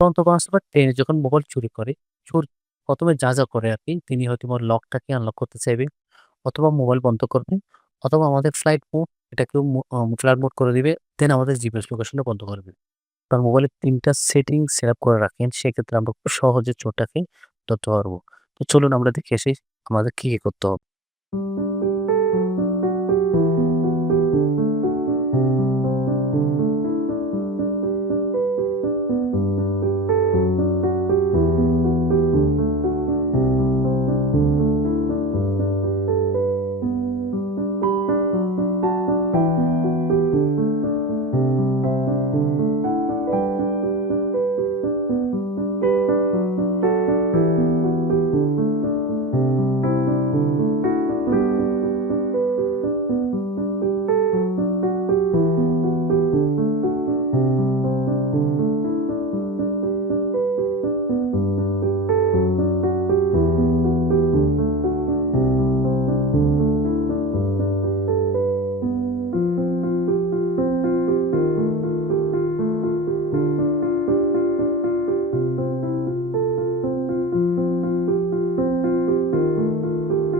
তদন্ত কনস্টেবল ট্রেনে যখন মোবাইল চুরি করে, চোর ১ম এ যা করে আরকি তিনি হয়তো বা লকটাকে আনলক করতে চাইবে অথবা মোবাইল বন্ধ করবে অথবা আমাদের ফ্লাইট মোড এটাকেও ফ্লাইট মোড করে দিবে। দেন আমাদের জিপিএস লোকেশনটা বন্ধ করে দিবে। আপনার মোবাইলে ৩ টা সেটিং সেট আপ করে রাখেন। সেক্ষেত্রে আমরা খুব সহজে চোরটাকে ধরতে পারবো। তো চলুন আমরা দেখে আসি আমাদের কি করতে হবে।